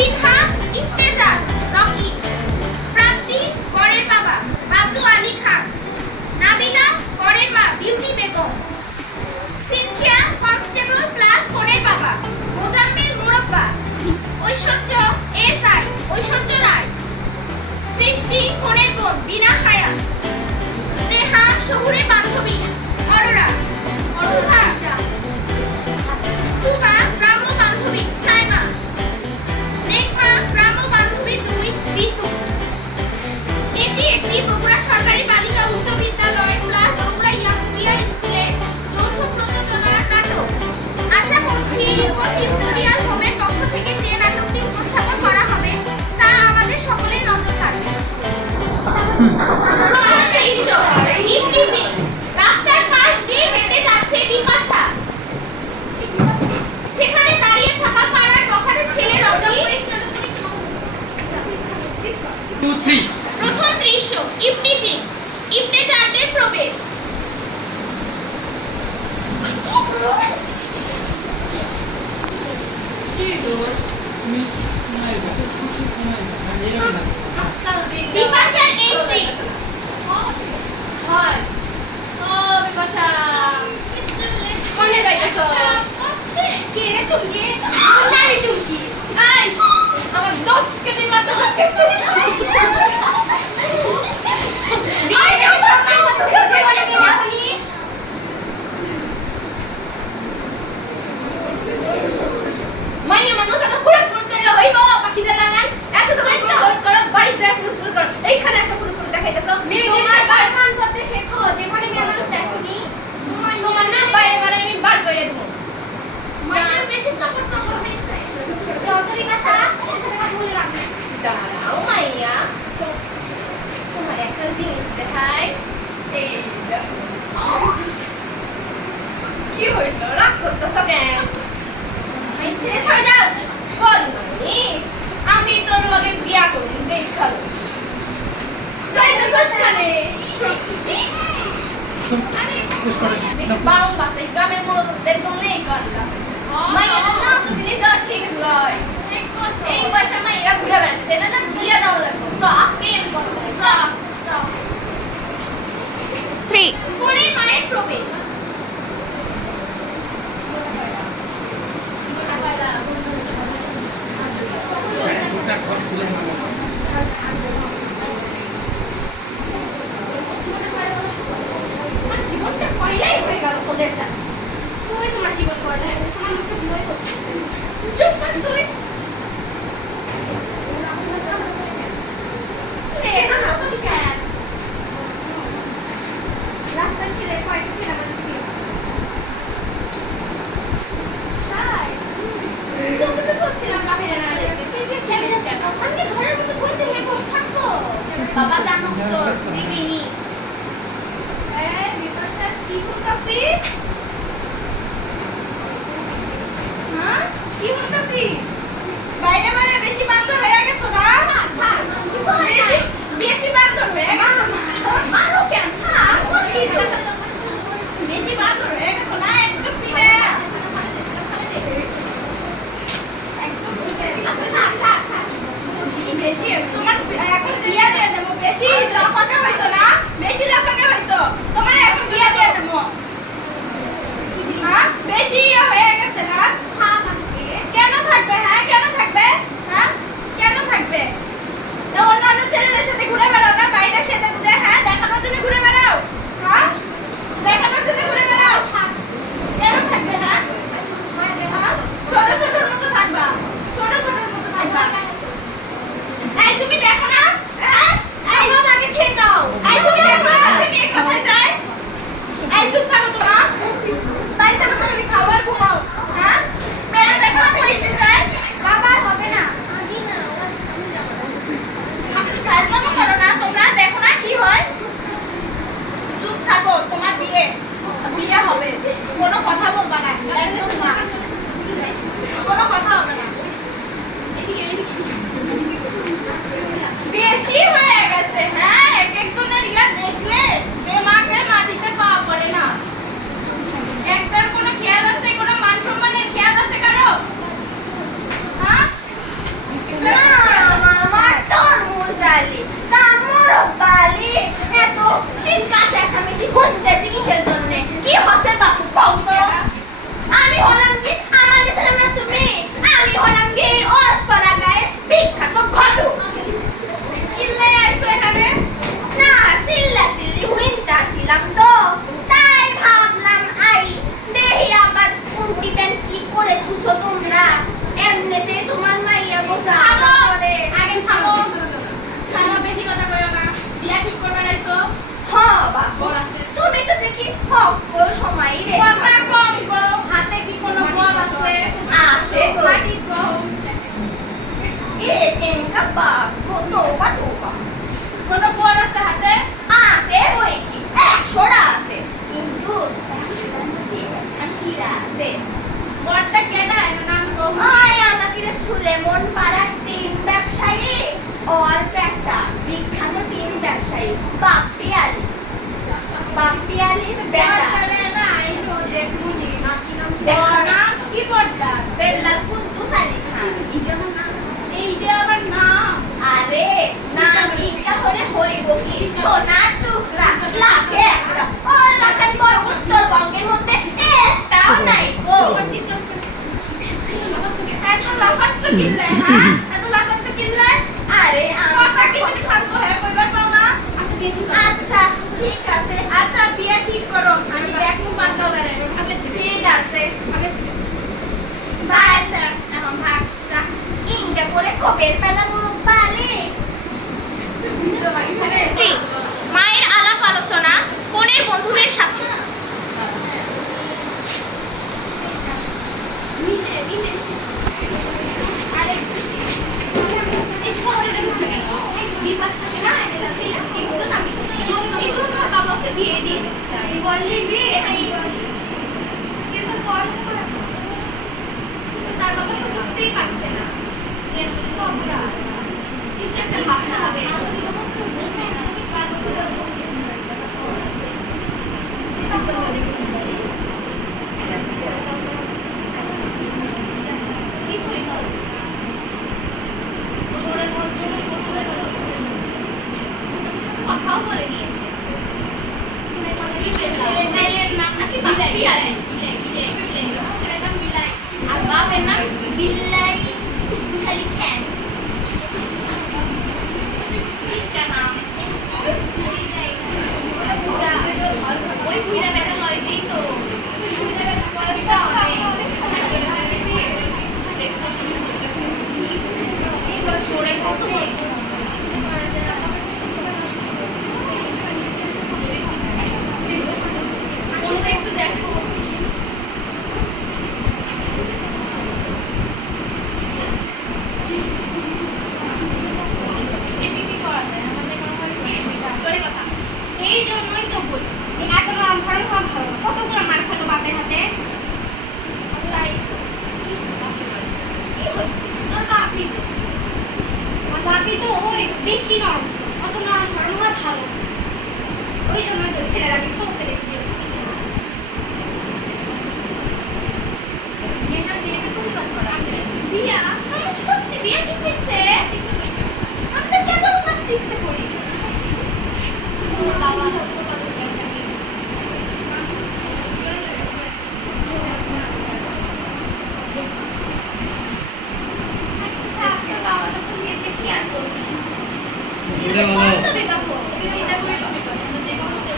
Sinha ইফতেজার Rocky, প্রাপ্তি বরের বাবা বাবলু আলী খান, নাবিলা বরের মা বিউটি বেগম, সিনথিয়া কনস্টেবল প্লাস কনের বাবা মোজাম্মেল মুরব্বা, ঐশ্বর্য এসআই ঐশ্বর্য রায়, সৃষ্টি কনের বোন বিনা খায়া, স্নেহা শহুরে বান্ধবী অরোরা, সুহা সুবা গ্রাম্য বান্ধবী সাইমা, নেকমা গ্রাম্য বান্ধবী 2 ঋতু। এটি একটি বগুড়া সরকারি বালিকা উচ্চ বিদ্যালয় প্লাস বগুড়া ইয়াকুবিয়া স্কুলের যৌথ প্রযোজনার নাটক। আশা করছি রিপন টিউটোরিয়াল হোমের পক্ষ থেকে যে নাটকটি উপস্থাপন করা হবে তা আমাদের সকলের নজর কাড়বে। প্রথম দৃশ্য ইফতিজিং। রাস্তার পাশ দিয়ে হেঁটে যাচ্ছে বিপাশা। সেখানে দাঁড়িয়ে থাকা পাড়ার বখাটে ছেলে রকি। 2 3 প্রথম দৃশ্য ইফতিজিং। ইফতেজারদের প্রবেশ। বিপাশার এন্ট্রি। হয় ও বিপাশা কোনে যাইতেছো কে রে চুমকি? নারী চুমকি। এই আমার দোস্তকে তুই মারতেছিস কেন এই রে সবাই কথা বলে দিবি। মাইয়া মানুষ এত ফুল ফুল করে হইব পাখিদের লাগান এত যখন ফুল করো বাড়ি যায় ফুল ফুল করো এইখানে এসে ফুল ফুল দেখাইতেছো তোমার সম্মান করতে শেখো যেখানে মেয়ে মানুষ দেখনি। তোমার না বাইরে বাইরে আমি বার করে দেবো মায়ের বেশি সাপোর্ট হইছে। চৌধুরী ভাষা সেটা কথা বলে রাখবে। দাঁড়াও মাইয়া তোমার একটা জিনিস দেখাই এই দেখো। কি হইল রাগ করতেছো কেন মিষ্টি সরে যাও। বল মানিস আমি তোর লগে বিয়া করুম দেখাল যাইতেছস কানে বেশি বারণ বাসে গ্রামের মরদদের জন্য এই করলাম মাইয়া না জিনিস দেওয়া ঠিক লয় এই পয়সা মাইরা ঘুরে বেড়াচ্ছে না না বিয়া দাও লাগবো তো আজকে আমি কথা বলি 3 কোনের মায়ের প্রবেশ। আমার জীবনটা কয়লাই হয়ে গেল তোদের সাথে তুই তোমার জীবন কয়টা তোমার মুখে ভয় করছিস। চুপ কর তুই রে এখন হাসছিস কেন? রাস্তা ছেড়ে কয়টা ছেলে আমাদের বিয়ে করছে। শাই তোকে তো বলছিলাম বাইরে না যেতে। তুই যে চ্যালেঞ্জ কেন? সঙ্গে ঘরের মধ্যে বলতে হে বসে থাকবো। বাবা জানো তো দিবিনি বিপাশা কি করতাছি? হ্যাঁ কি করতাছি? বাইরে বাইরে বেশি বান্দর হয়ে গেছো না? বেশি বান্দর হয়ে গেছো না? মারো কেন? হ্যাঁ কোন কি বেশি বান্দর হয়ে গেছো না? একদম পিঠে একদম বেশি তোমার এখন বিয়া দিয়ে দেবো বেশি লাফাকা হইছো না বেশি লাফাকা হইছো তোমার এখন বিয়া দিয়ে দেবো হ্যাঁ বেশি ইয়ে হয়ে গেছে না থাক আজকে। কেন থাকবে হ্যাঁ কেন থাকবে হ্যাঁ কেন থাকবে তো অন্যান্য ছেলেদের সাথে ঘুরে বেড়াও না বাইরে সেজে গুজে হ্যাঁ দেখানোর জন্য ঘুরে বেড়াও হ্যাঁ দেখানোর জন্য ঘুরে বেড়াও কেন থাকবে হ্যাঁ ছোট ছোটর মতো থাকবা ছোট ছোটর মতো থাকবা এই তুমি দেখো না হ্যাঁ এই বাবাকে ছেড়ে দাও। এই তুমি দেখো না আমার তরমুজ আলি তার মোরব্বালি এত চিন্তা চেঁচামেচি করতেছি কিসের জন্য কি হচ্ছে বাপু কও তো আমি হলাম কি আমার ছেলে না তুমি আমি হলাম কি অস্পরা গায়ে বিখ্যাত ঘটু কিনলে আইছো এখানে না চিল্লা চিল্লি হুইন্তা ছিলাম তো তাই ভাবলাম আই দেহি আবার কুন্টিবেন কি করে থুসো তোমরা এমনিতেই তোমার মাইয়া গোসা করে আগে থামো থামো বেশি কথা কইও না বিয়া ঠিক করবে আইছো হ্যাঁ বাবু বল আছে তুমি তো দেখি হক সময় রে কথা কম গো হাতে কি কোনো বল আছে আছে গো মাটি গো এ তেনকা বাবু তোবা তোবা কোনো বল আছে হাতে আছে বই কি 100টা আছে কিন্তু 100টার মধ্যে একটা হীরা আছে বলটা কেডা এর নাম কও আয় আমাকে রে সুলেমন পাড়ার তিন ব্যবসায়ী আর একটা বিখ্যাত তিন ব্যবসায়ী বাপ্পি আলী বেটা বলটারে না আইনো দেখুনি না কি নাম বল নাম কি বলটা বেল্লা কুদ্দুস আলী খান এইটা আমার নাম আরে নাম ইটা হলে হইব কি সোনার টুকরা লাখে একটা ও লাখের পর উত্তরবঙ্গের মধ্যে একটাও নাই গো এত লাফাচ্ছ কিনলে হ্যাঁ এত লাফাচ্ছ কিনলে আরে কথা কি তুমি শান্ত হয়ে কইবার পাও না আচ্ছা ঠিক আছে আচ্ছা বিয়ে ঠিক করো আমি দেখমু পাঁচ বারে ঠিক আছে আগে বাই এখন ভাগ যা ইংটা করে কবের বেলা মুখ বালি ঠিক মায়ের আলাপ আলোচনা কোনের বন্ধুদের সাথে দিয়ে দিই বয়সের বিয়ে এটাই কিন্তু তার বাবা তো বুঝতেই পারছে না কিছু একটা ভাবতে হবে কথাও বলে দিয়েছে ছেলের নাম নাকি বাপ্পি আলী ছেলের নাম বিলাই আর বাপের নাম বিল্লাই কুদ্দুস আলী খান একটা নাম ওই বুইরা বেটা লয় গেই তো বয়সটা অনেক সরে কত কোনটা একটু দেখো এই জন্যই তো বলি যে এত নরম ধরন হওয়া ভালো কতগুলো মার খেলো বাপের হাতে তাই কি হয়েছে তোর বাপই তো আর বাপই তো ওই বেশি নরম অত নরম ধরন হওয়া ভালো ওই জন্যই তো ছেলেরা আমি চলতে দেখি বিয়া আমার সত্যি বিয়া ঠিক হয়েছে আমি তো কেবল ক্লাস 6 এ পড়ি বাবা আচ্ছা আচ্ছা বাবা যখন গেছে কি আর করবি তো বেকার হো তুই চিন্তা করে সবই পছন্দ যে কোনো তো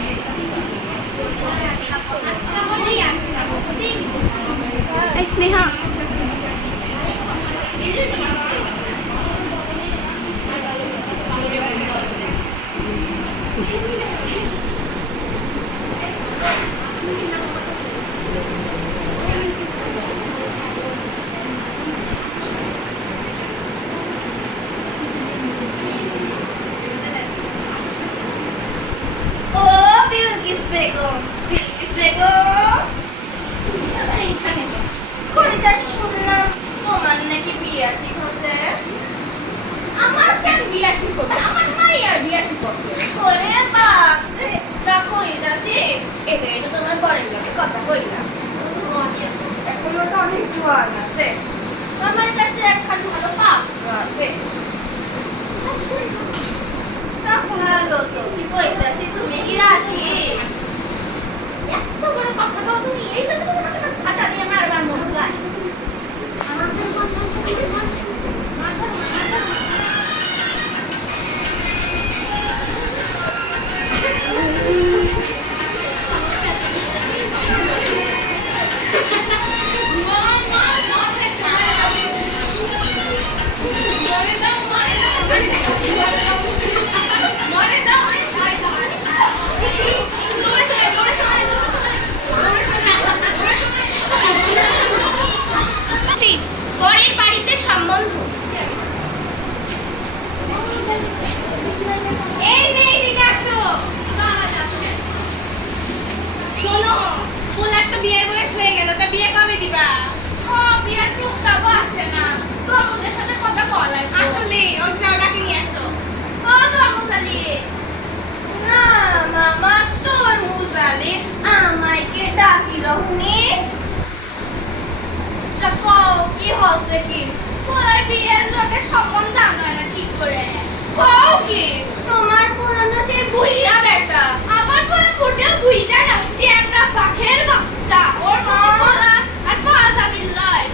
এই স্নেহা ও বিলকিস বেগম এইখানে তো কই যাচ্ছ শুনলাম তোমার নাকি বিয়ে ঠিক হচ্ছে আমার কেন বিয়া ঠিক হবে আমার মাইয়ার বিয়া ঠিক হবে ওরে বাপ রে তা কই যাচ্ছি এটাই তো তোমার বরের লগে কথা কইলাম এখনো তো অনেক জোয়ান আছে আমার কাছে একখান ভালো পাপ আছে মরে দাও মরে দাও দৌড়ে চলে দৌড়ে চলে থ্রি পরের বাড়িতে সম্বন্ধ। এই যে এদিকে আসো। শোনো, পোলার তো বিয়ের বয়স হয়ে গেল, তা বিয়ে কবে দিবা? বিয়ার প্রস্তাবও আসে না তোর সাথে কথা বলা আসলে ওই যাও ডাকে নিয়ে আসো। ও ধর্মশালী না মামা, তোর মুজালে আমাকে ডাকিল হুনি। তা কও কি হচ্ছে কি? পোলার বিয়ের লোকে সম্বন্ধ আনো না ঠিক করে কও কি? তোমার পুরনো সেই বুইড়া বেটা। আমার পরে বুড়ে বুইটা না চ্যাংড়া পাখের বাচ্চা ওর মধ্যে পোলা আর পাজাবিল লয়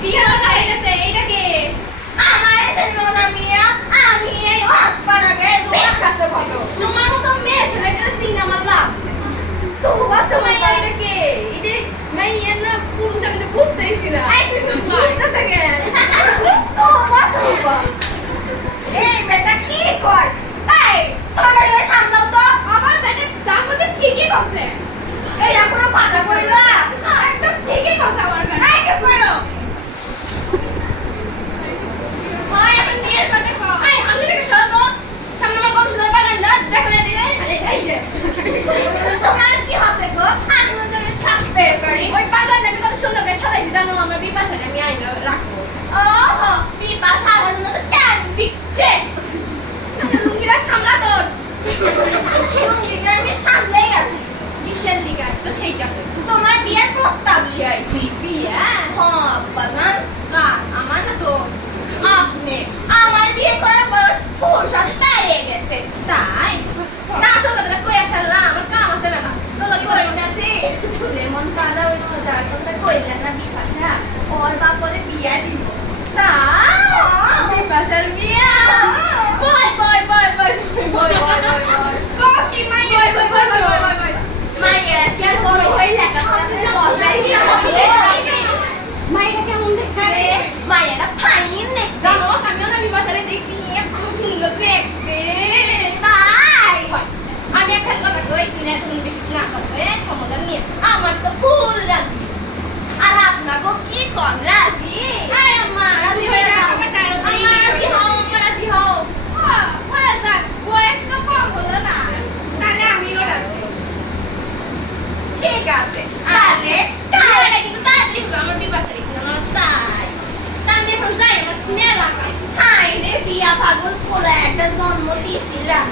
বিয়ে কথা হইতেছে এইটা কে আমার এসে নোনা মিয়া, আমি এই হসপাটালে দেখাতে ভালো। তোমার মতো মেয়ে ছেলেকে সিনেমা লাভ তোমার তোমার এইটা কে এটা মাইয়ের না পুরুষ আমি তো বুঝতেইছি না এই কিছু বলতেছে কেন? তোমার এই বেটা কি কর? এই তোর এর সামলাও তো। আমার বেটে যা কথা ঠিকই কইছে এইটা কোনো কথা কইলা? একদম ঠিকই কইছে আমার বেটে এই চুপ করো। হয় এখন বিয়ের কথা কও। এই আমি থেকে সরো তো সামনে আমার কথা শুনে পারেন না দেখো না দিলে এই যে তোমার কি হবে গো? আমি ওদের থাকবে করি। ওই পাগল নামে কথা শুনলে বেশ সদাই জানো আমার বিপাশাটা আমি আইনা রাখবো ওহো, বিপাশা আমার মতো ট্যাগ দিচ্ছে। লুঙ্গিটা সামলা তোর লুঙ্গিটা আমি সামলেই আছি। কিসের দিকে আসছো সেইটা তো তোমার বিয়ের প্রস্তাব নিয়ে আইছি। বিয়ে হ্যাঁ বাজান, না আমার না তো আপনি আমার বিয়ে করার বয়স ফুরসত পেরিয়ে গেছে। তাই না আসল কথাটা কইয়া ফেললাম আমার কাম আছে না তো লাগি কই কইতাছি সুলেমন পাড়া ওই তো যার কথা কইলেন না বিপাশা, ওর বাপরে বিয়া দিব। তাই বিপাশার বিয়ে বয় বয় বয় বয় বয় বয় বয় বয় কো কি মাইয়া বয় বয় বয় বয় বয় বয় মাইয়া কি আর বড় হই লেখাপড়াতে বসাই মাইরা কেমন দেখতে রে মাইয়াটা ফাইন দেখতে। জানো আমিও না বিপাশারে দেখি এত সুন্দর দেখতে তাই আমি একটা কথা কই কিনা তুমি বেশি না কথা করে সমাধান নিয়ে আমার তো ফুল রাজি আর আপনাকে কি কর রাজি? আয় আম্মা রাজি হয়ে যাও আম্মা রাজি হও আম্মা রাজি হও হয়ে যাক বয়স তো কম হলো না তাহলে আমিও রাজি ঠিক আছে, তাহলে বিয়েটা কিন্তু তাড়াতাড়ি হবে আমার বিপাশারে কিন্তু আমার চাই তা আমি এখন যাই আমার মেলা কাজ হাই রে বিয়া পাগল পোলা একটা জন্ম দিছিলাম,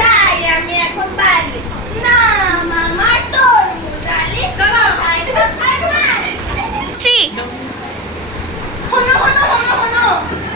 তাই আমি এখন বাড়ি। না মামা তোর মুজালি চলো। থ্রি হনো হনো হনো হনো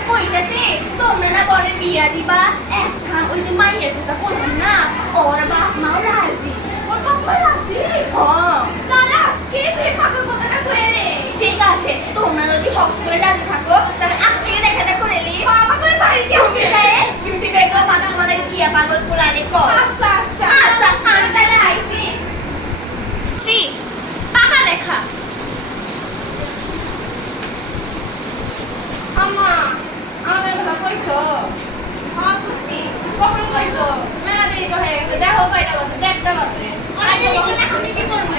কইতাছে তোমরা না বড় বিয়া দিবা একখান ওই যে মাইয়ের যেটা করবেন না ওর বাপ মাও রাজি। ওর বাবা রাজি হ্যাঁ তাহলে আজকে বিপাশার কথাটা কই রে ঠিক আছে, তোমরা যদি হক করে রাজি থাকো তাহলে আজকে দেখাটা করে নি। বাবা করে বাড়িতে আসে বিউটি বেগো মা তোমার বিয়া পাগল পোলারে কর। আচ্ছা আচ্ছা আচ্ছা আমি তাহলে আইছি। থ্রি পাকা লেখা। আম্মা আমাদের কথা কইছো হ্যাঁ খুশি কখন কইছো মেলা দেরি তো হয়ে গেছে দেখো কয়টা বাজে দেখতে বাজে অনেক আমি কি করবো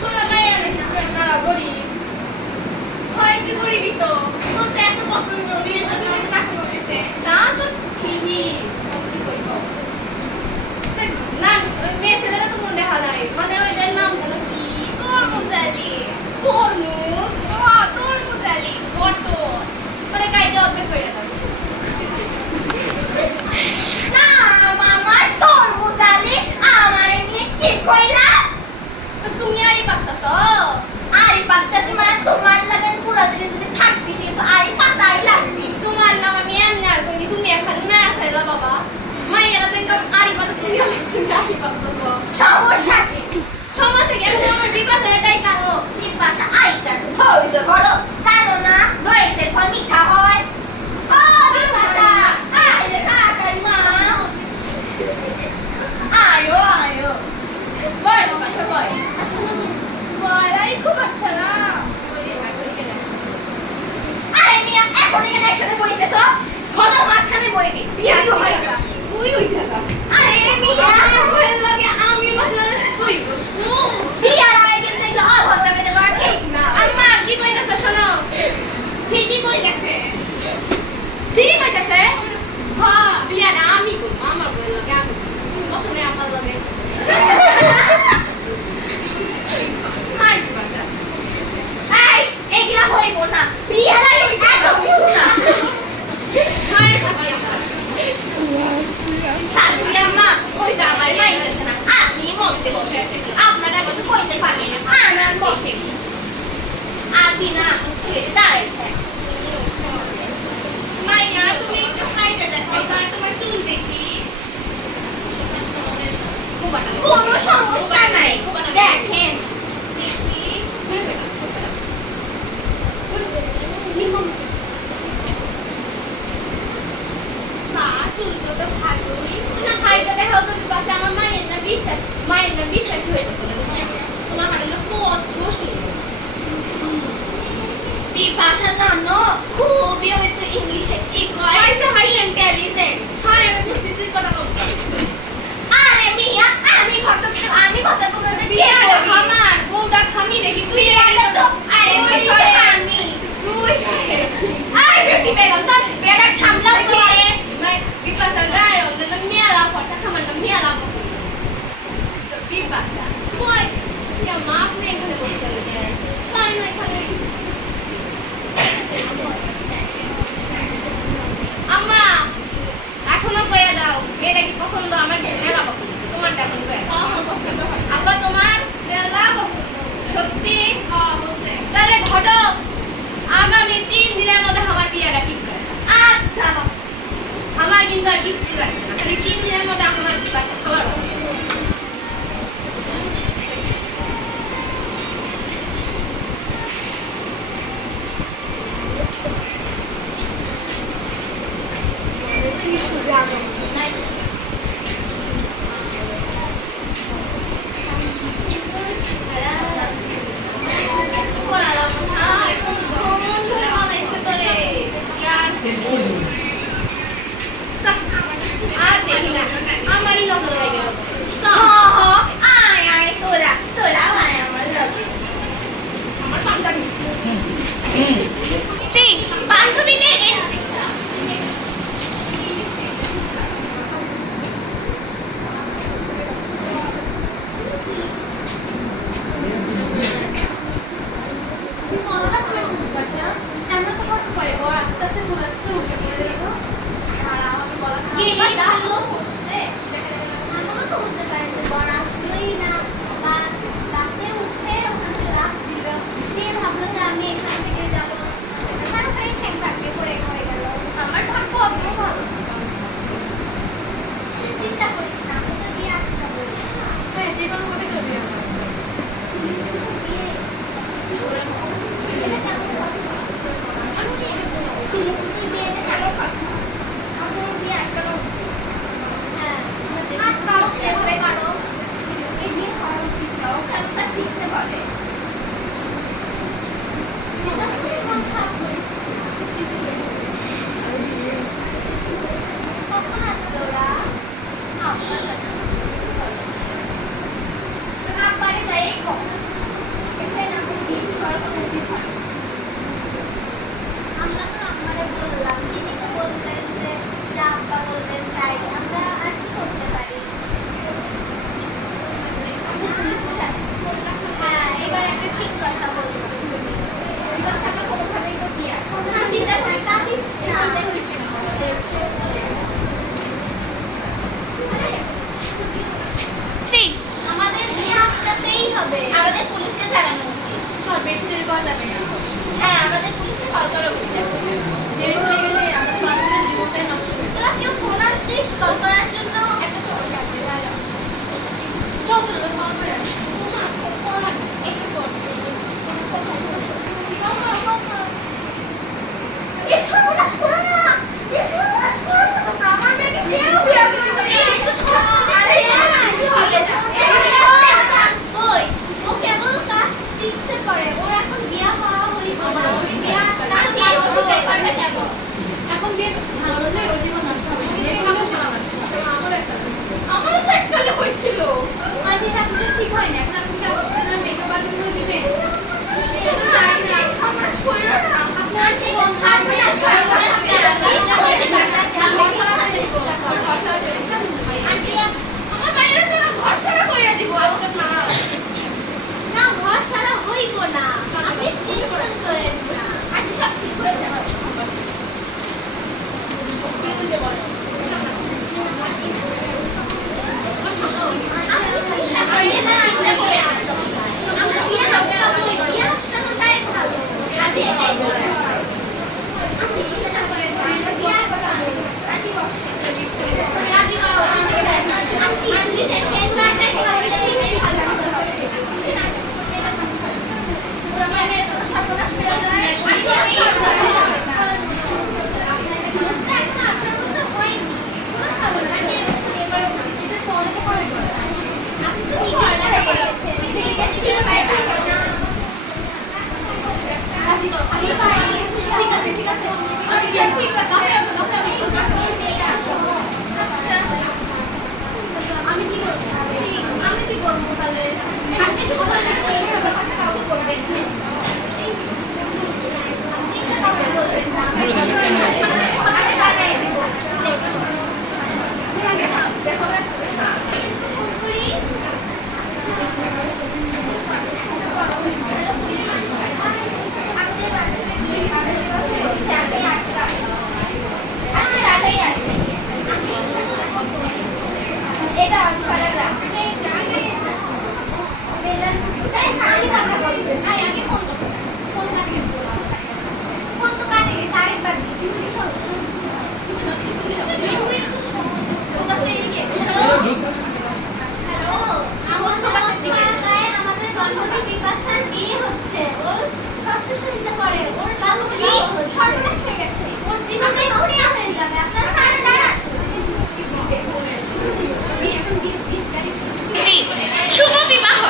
শুনলাম মেয়েরা দেখি মেলা গরিব হয় কি গরিবই তো তোর তো এত পছন্দ বিয়ের জন্য একটা কাছে করতেছে না তো ঠিকই কি করবো না ওই মেয়ে ছেলেটা তো মনে দেখা নাই মানে ওইটার নাম যেন কি তোর মুজালি তরমুজ হ্যাঁ তোর মুজালি বটল মানে কাইটা অর্ধেক করে দাও না মামা তোর মুজালি আমার নিয়ে কি কইলা? তো তুমি আরই পাত্তাছো আরে পাত্তাছি মানে তোমার লাগেন পুরো দিন যদি থাকবি সে তো আরে পাতাইলা চুল তো ভালোই। না হাইটা দেখাও তো বিপাশা, আমার মায়ের না বিশ্বাসই হইতেছে না। তোমার হাতে না কত সুন্দর। বিপাশা জানো খুবই হয়েছে ইংলিশে কি কয় ইন্টেলিজেন্ট। হ্যাঁ আমি বুঝছি তুই কথা কম। আরে মিয়া আমি কত কোনো বিয়ে করি আমার বউটা খামি দেখি তুই বিয়ে তো আরে তুই তুই সরে। আমি তুই সরে। আরে বিউটি বেগম তো বেটা সামলাও তো আরে ভাই বিপাশা গায়ের অন্ধে তো মেয়ালা ফর্সা খামার না মেয়ালা পছন্দ। তো বিপাশা কই সে মা আপনি এখানে বসে গেলেন সরে না এখানে। আম্মা এখনো কইয়া দাও মেয়েটা কি পছন্দ? আমার মেলা পছন্দ, তোমার এখন কইয়া দাও। আব্বা তোমার সত্যি? তাহলে ঘটক আগামী 3 দিনের মধ্যে আমার বিয়েটা ঠিক করে দাও। আচ্ছা আমার কিন্তু আর কিছু লাগবে না, খালি 3 দিনের মধ্যে আমার বাসা খাবার হবে। পড়ালাম না, কতক্ষণ ধরে বানাইছে তোরে। ইয়ার আর দেখি না, আমারই নজর লেগে গেছে। আয় তোরা ভাই আমার লাগে আমার পাঞ্জাবি। 3 বান্ধবীদের এন্ট্রি। আছে আচ্ছা আমি কি করবো তাহলে আপনি কিছু বলেন না এই ব্যাপারটা কাউকে করবেন না এটা আসলে আগে ফোন করতে ফোন কাটিয়ে ফোন তো কাটিয়ে আরেকবার দিচ্ছি আমাদের বান্ধবী বিপাশার বিয়ে হচ্ছে ওর ষষ্ঠ শ্রেণীতে পড়ে ওর বান্ধবী সর্বনাশ হয়ে গেছে ওর জীবনটা নষ্ট হয়ে যাবে আপনার কারণে শুভ বিবাহ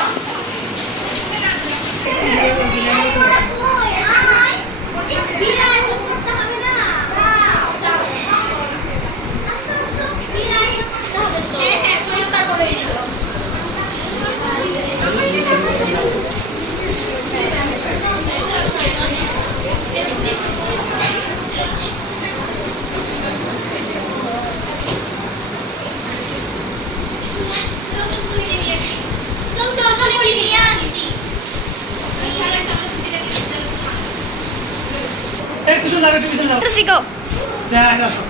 পিছন লাগা পিছন লাগা শিখো হ্যাঁ আসো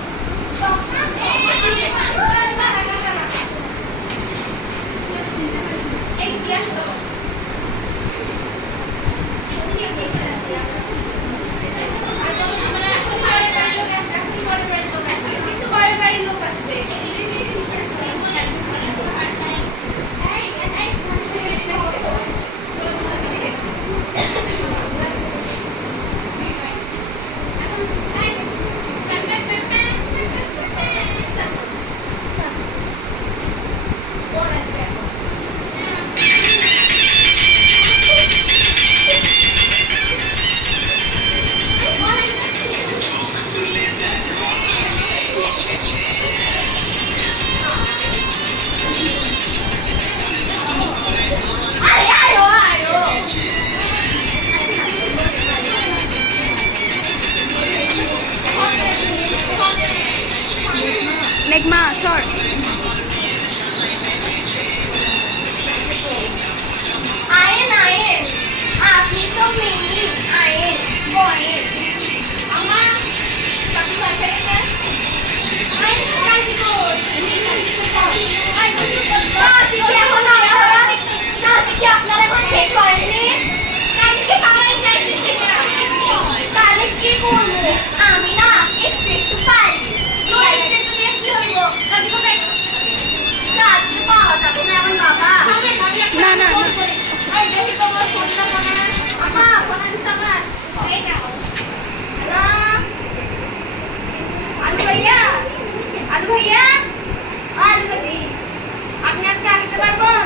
Negma, short. আয়েন আয়েন আপনি তো মেয়ে আয়েন বয়েন আমার কাকু আছে আই কাজি কোড আই কিছু কাজী কি এখন আপনারা কাজী কি আপনারা এখন ঠিক করেননি কাজকে পাওয়াই যাইতেছে না তাহলে কি করবো আমি না একটু পারি একটু দিয়ে কি হইব কাজী কোথায় কাজী তো পাওয়া যাবে না এখন বাবা সামনে ভাবি না, না, না। আই দেখি তোমার ফোনটা কোনা আমা কোনা দিছ আমার এই নাও আলু ভাইয়া আলু কাকি আপনি আজকে আসতে পারবেন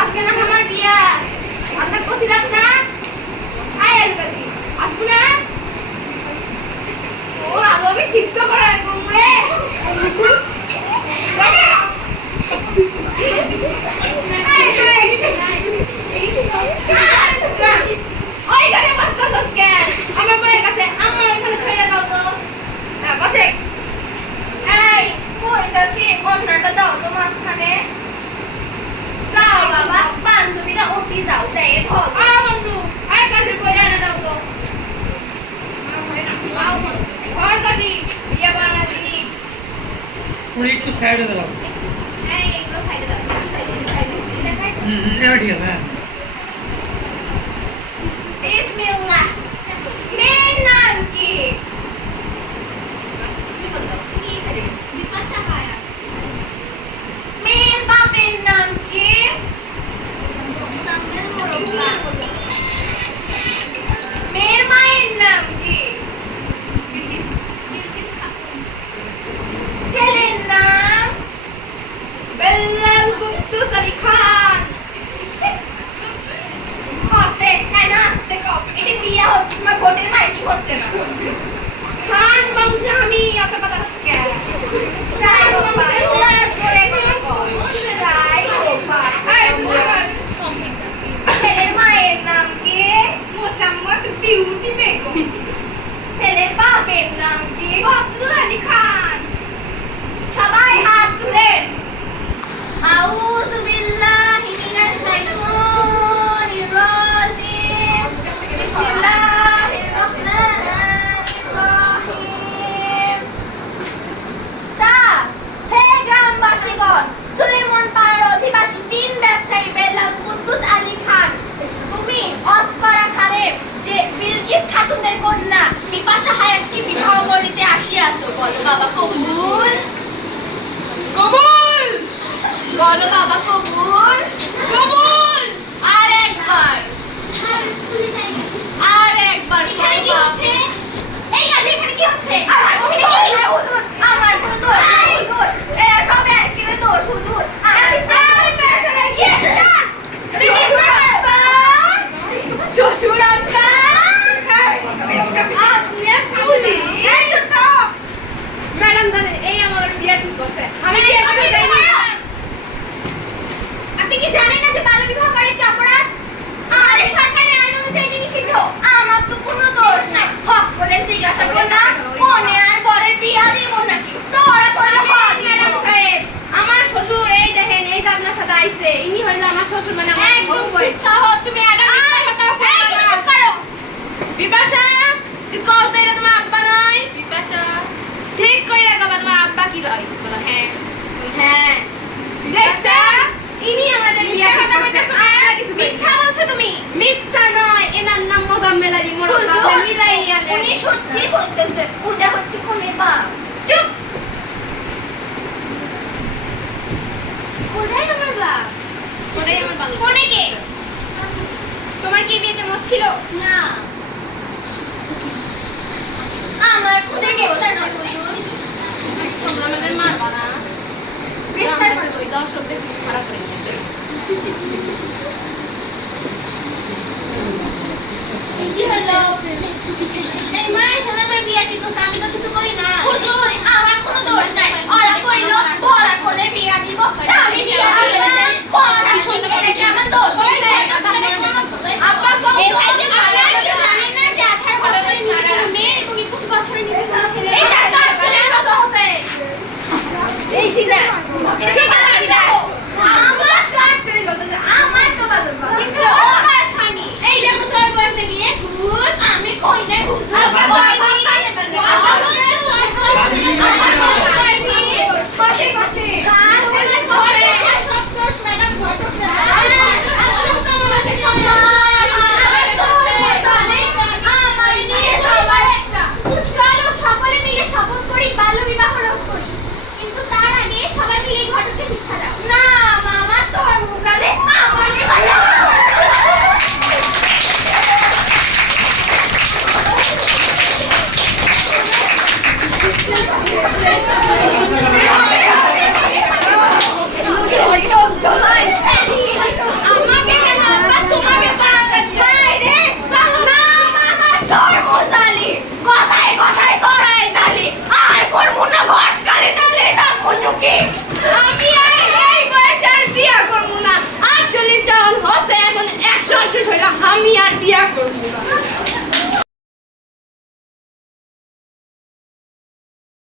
আজকে না আমার বিয়া আপনার কছিলাম না আয় আলু কাকি আসবো না ওর আলু আমি সিদ্ধ করার রে ওইখানে বসতেছস কেন আমার বইয়ের কাছে আম্মা ওইখানে ছেড়ে দাও তো বসে এই কইতাছি অন্যটা দাও তো মাঝখানে যাও বাবা বান্ধবীরা অতি যাও যাই ধর বন্ধু আয় কাছে বইটা এনে দাও তো ঘর কাটি বিয়ে বানা জিনিস তুমি একটু সাইডে দাও এই এগুলো সাইডে দাও সাইডে দেখাই এবার ঠিক আছে হ্যাঁ বিসমিল্লাহ মেয়ের নাম কি মেয়ের বাপের নাম কি মেয়ের মায়ের নাম কি ছেলের নাম বেল্লাল গুপ্ত সালি খান বলো বাবা কবুল। কবুল বলো বাবা কবুল। কবুল আর একবার। স্যার স্কুলে যাই না। আর একবার এখানে কি হচ্ছে? এই গাছে এখানে কি হচ্ছে? আমার কোনো দোষ নাই হুজুর, আমার কোনো দোষ নাই হুজুর, এরা সব একই দোষ হুজুর। শ্বশুর আব্বা আপনি পুলিশ ম্যাডাম জানেন এই আমার বিয়ে ঠিক করছে আমি বিয়ে করতে চাই না আপনি কি জানেন না যে বাল্য বিবাহ করা একটি অপরাধ? আমাদের সরকারের আইন অনুযায়ী এটি নিষিদ্ধ। আমার তো কোনো দোষ নাই, হক করে জিজ্ঞাসা করলাম কোনে আর বরের বিয়া দিব নাকি, তোরা কইলো হক ম্যাডাম সাহেব আমার শ্বশুর এই দেখেন এই যে আপনার সাথে আইছে ইনি হইলো আমার শ্বশুর মানে আমার একদম বউ সহ তুমি একটা এই তুমি চুপ করো। বিপাশা তুই কল তো এটা তোমার আব্বা নয় বিপাশা। ঠিক কই রাখো তোমার আব্বা কি লয় বলো হ্যাঁ হ্যাঁ দেখছা ইনি আমাদের বিয়ে মিথ্যা কথা করতে বলতেছো না? আমরা কিছু মিথ্যা বলছো তুমি। মিথ্যা নয় এনার নাম মোজাম্মেল আলী মোড়া হুজুর, মিলাইয়া দেন উনি সত্যি বলতেছে ওটা হচ্ছে কোনে বাপ। চুপ কোথায় আমার বাপ? ওটাই আমার বাংলা কোনে কে? তোমার কি বিয়েতে মত ছিল না। আমার খুদে কেউ তা নয় হুজুর। তোমরা আমাদের মারবা না বেশ বেশ তাই ওই দর্শকদের খারাপ করে দিয়েছে কি হলো? এই মায়ের সাথে আমার বিয়ে ঠিক করছে আমি তো কিছু করি না হুজুর আমার কোনো দোষ নাই, ওরা কইলো বড়া কোনে বিয়া দিব, স্বামী বিয়া দিবে না, কোন এটা কি আমার দোষ হইছে? আব্বা কও এই ভাইকে আপনারা কি জানেন না যে 18 বছরের নিচে কোনো মেয়ে এবং 21 বছরের নিচে কোনো ছেলে এই এই রাস্তা চলে বসা হচ্ছে এই চিনা এটা কি বাল্য বিবাহ? আমার কার চলে বসা আমার তো বাদর কিন্তু ওর বয়স হয়নি। এই দেখো তোর বয়স নাকি 21 আমি কই নাই হুজুর, আব্বা আমার কই বাবা নি? কানে বানে। আব্বা কই নি? আমার বয়স হয়নি। কসে কসে স্যার, ছেলে কসে সব দোষ ম্যাডাম ঘটক না। আপনি তো আমার বাসায় সম্মান চলো সকলে মিলে শপথ করি বাল্য বিবাহ রোধ করি, কিন্তু তার আগে সবাই মিলে এই ঘটককে শিক্ষা দাও। না মামা তোর মুজালে আমার এই